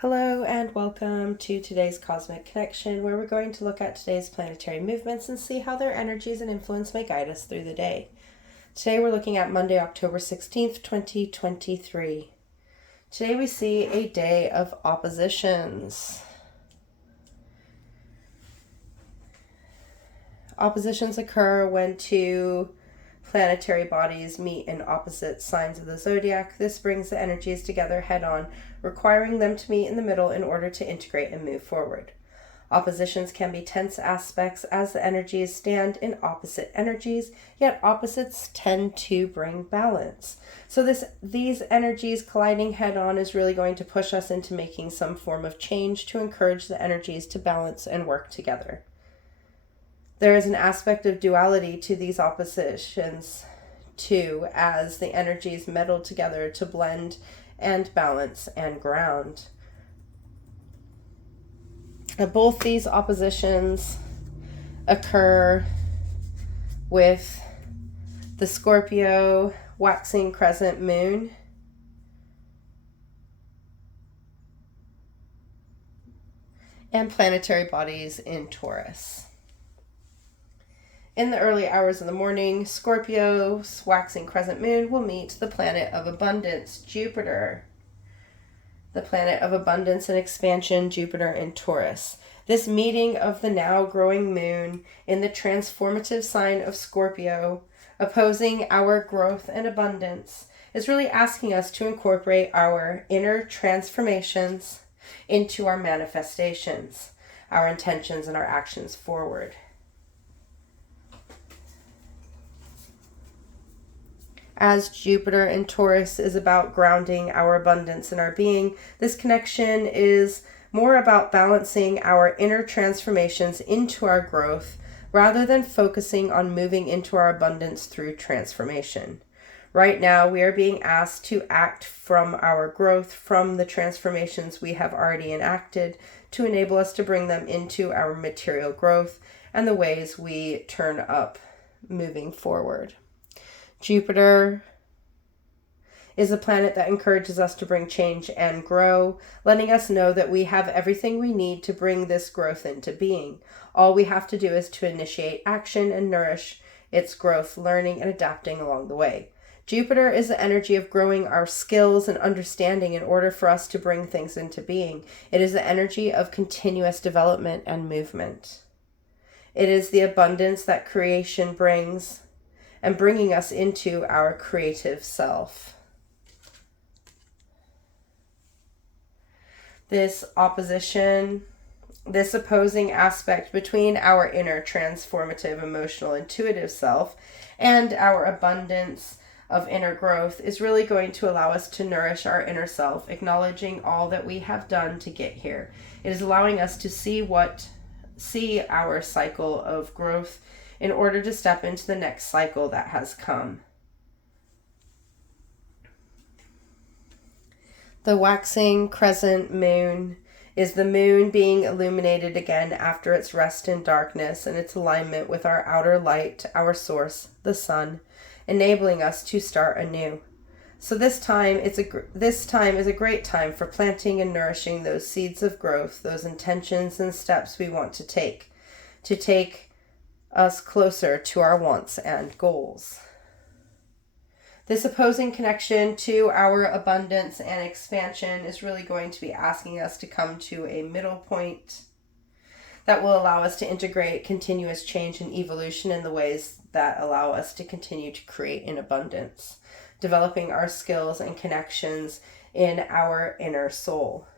Hello and welcome to today's Cosmic Connection, where we're going to look at today's planetary movements and see how their energies and influence may guide us through the day. Today we're looking at Monday, October 16th, 2023. Today we see a day of oppositions. Oppositions occur when two planetary bodies meet in opposite signs of the zodiac. This brings the energies together head-on, requiring them to meet in the middle in order to integrate and move forward. Oppositions can be tense aspects as the energies stand in opposite energies, yet opposites tend to bring balance. So these energies colliding head-on is really going to push us into making some form of change to encourage the energies to balance and work together. There is an aspect of duality to these oppositions too, as the energies meddle together to blend and balance and ground. Both these oppositions occur with the Scorpio waxing crescent moon and planetary bodies in Taurus. In the early hours of the morning, Scorpio's waxing crescent moon will meet the planet of abundance, Jupiter. The planet of abundance and expansion, Jupiter in Taurus. This meeting of the now growing moon in the transformative sign of Scorpio, opposing our growth and abundance, is really asking us to incorporate our inner transformations into our manifestations, our intentions and our actions forward. As Jupiter in Taurus is about grounding our abundance in our being, this connection is more about balancing our inner transformations into our growth rather than focusing on moving into our abundance through transformation. Right now, we are being asked to act from our growth, from the transformations we have already enacted, to enable us to bring them into our material growth and the ways we turn up moving forward. Jupiter is a planet that encourages us to bring change and grow, letting us know that we have everything we need to bring this growth into being. All we have to do is to initiate action and nourish its growth, learning and adapting along the way. Jupiter is the energy of growing our skills and understanding in order for us to bring things into being. It is the energy of continuous development and movement. It is the abundance that creation brings, and bringing us into our creative self. This opposition, this opposing aspect between our inner transformative, emotional, intuitive self and our abundance of inner growth is really going to allow us to nourish our inner self, acknowledging all that we have done to get here. It is allowing us to see our cycle of growth in order to step into the next cycle that has come. The waxing crescent moon is the moon being illuminated again after its rest in darkness and its alignment with our outer light, our source, the sun, enabling us to start anew. So this time is a great time for planting and nourishing those seeds of growth, those intentions and steps we want to take us closer to our wants and goals. This opposing connection to our abundance and expansion is really going to be asking us to come to a middle point that will allow us to integrate continuous change and evolution in the ways that allow us to continue to create in abundance, developing our skills and connections in our inner soul.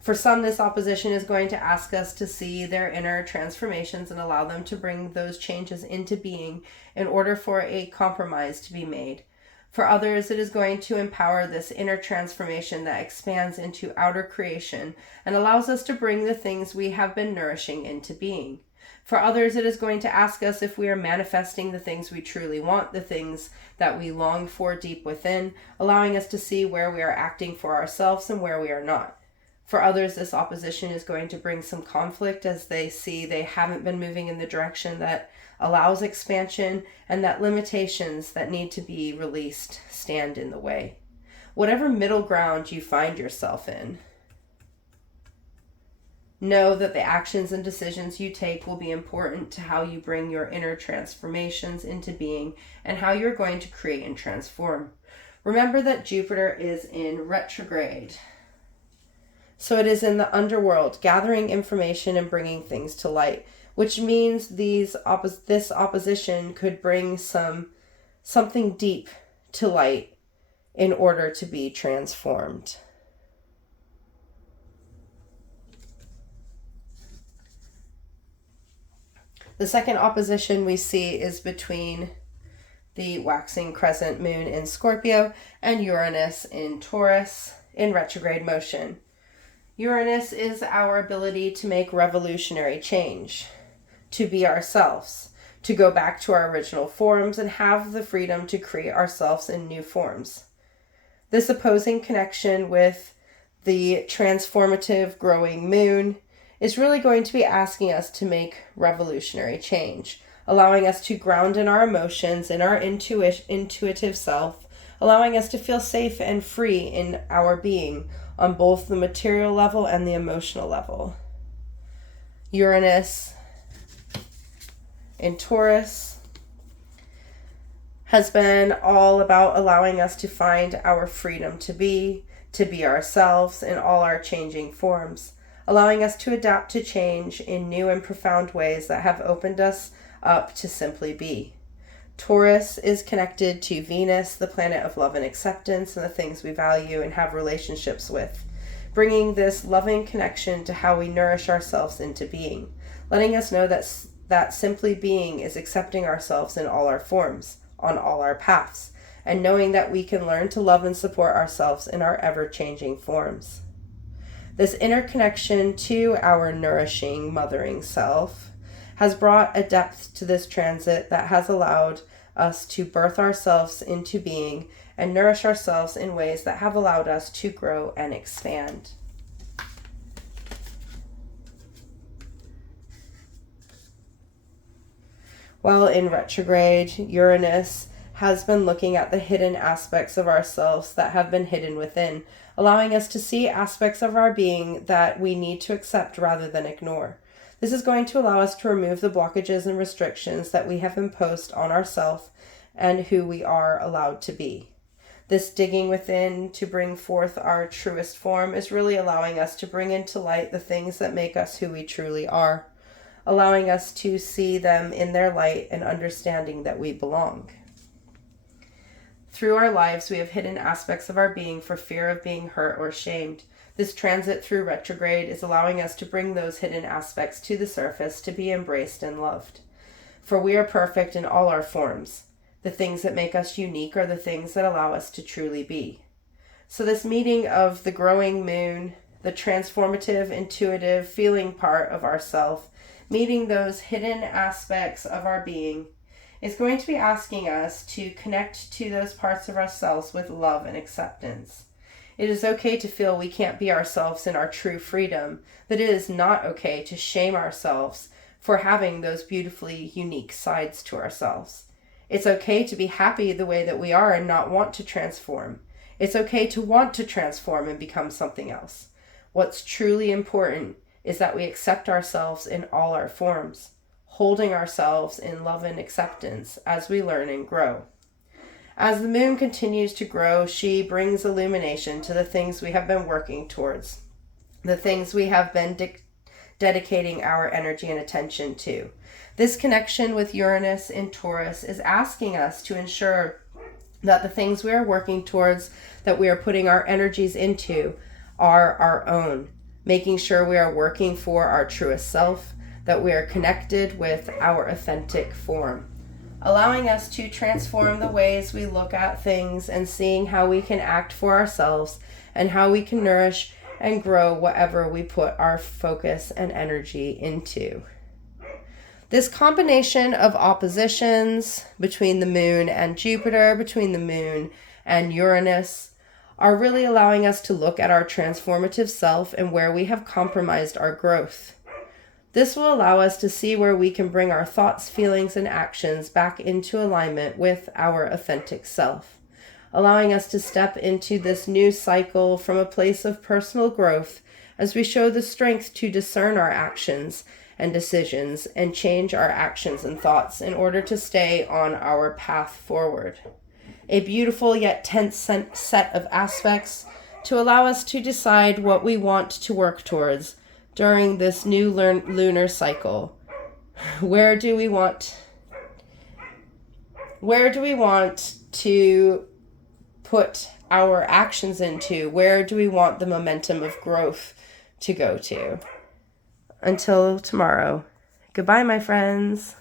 For some, this opposition is going to ask us to see their inner transformations and allow them to bring those changes into being in order for a compromise to be made. For others, it is going to empower this inner transformation that expands into outer creation and allows us to bring the things we have been nourishing into being. For others, it is going to ask us if we are manifesting the things we truly want, the things that we long for deep within, allowing us to see where we are acting for ourselves and where we are not. For others, this opposition is going to bring some conflict as they see they haven't been moving in the direction that allows expansion and that limitations that need to be released stand in the way. Whatever middle ground you find yourself in, Know that the actions and decisions you take will be important to how you bring your inner transformations into being and how you're going to create and transform. Remember that Jupiter is in retrograde. So it is in the underworld, gathering information and bringing things to light, which means this opposition could bring something deep to light in order to be transformed. The second opposition we see is between the waxing crescent moon in Scorpio and Uranus in Taurus in retrograde motion. Uranus is our ability to make revolutionary change, to be ourselves, to go back to our original forms and have the freedom to create ourselves in new forms. This opposing connection with the transformative growing moon is really going to be asking us to make revolutionary change, allowing us to ground in our emotions, in our intuitive self, allowing us to feel safe and free in our being on both the material level and the emotional level. Uranus in Taurus has been all about allowing us to find our freedom to be ourselves in all our changing forms, allowing us to adapt to change in new and profound ways that have opened us up to simply be. Taurus is connected to Venus, the planet of love and acceptance, and the things we value and have relationships with, bringing this loving connection to how we nourish ourselves into being, letting us know that simply being is accepting ourselves in all our forms, on all our paths, and knowing that we can learn to love and support ourselves in our ever-changing forms. This inner connection to our nourishing, mothering self has brought a depth to this transit that has allowed us to birth ourselves into being and nourish ourselves in ways that have allowed us to grow and expand. While in retrograde, Uranus has been looking at the hidden aspects of ourselves that have been hidden within, allowing us to see aspects of our being that we need to accept rather than ignore. This is going to allow us to remove the blockages and restrictions that we have imposed on ourselves and who we are allowed to be. This digging within to bring forth our truest form is really allowing us to bring into light the things that make us who we truly are, allowing us to see them in their light and understanding that we belong. Through our lives, we have hidden aspects of our being for fear of being hurt or shamed. This transit through retrograde is allowing us to bring those hidden aspects to the surface to be embraced and loved. For we are perfect in all our forms. The things that make us unique are the things that allow us to truly be. So this meeting of the growing moon, the transformative, intuitive, feeling part of ourself, meeting those hidden aspects of our being, is going to be asking us to connect to those parts of ourselves with love and acceptance. It is okay to feel we can't be ourselves in our true freedom, but it is not okay to shame ourselves for having those beautifully unique sides to ourselves. It's okay to be happy the way that we are and not want to transform. It's okay to want to transform and become something else. What's truly important is that we accept ourselves in all our forms, holding ourselves in love and acceptance as we learn and grow. As the moon continues to grow, she brings illumination to the things we have been working towards, the things we have been dedicating our energy and attention to. This connection with Uranus in Taurus is asking us to ensure that the things we are working towards, that we are putting our energies into, are our own, making sure we are working for our truest self, that we are connected with our authentic form, allowing us to transform the ways we look at things and seeing how we can act for ourselves and how we can nourish and grow whatever we put our focus and energy into. This combination of oppositions between the moon and Jupiter, between the moon and Uranus, are really allowing us to look at our transformative self and where we have compromised our growth. This will allow us to see where we can bring our thoughts, feelings, and actions back into alignment with our authentic self, allowing us to step into this new cycle from a place of personal growth as we show the strength to discern our actions and decisions and change our actions and thoughts in order to stay on our path forward. A beautiful yet tense set of aspects to allow us to decide what we want to work towards during this new lunar cycle. Where do we want to put our actions into? Where do we want the momentum of growth to go to? Until tomorrow. Goodbye, my friends.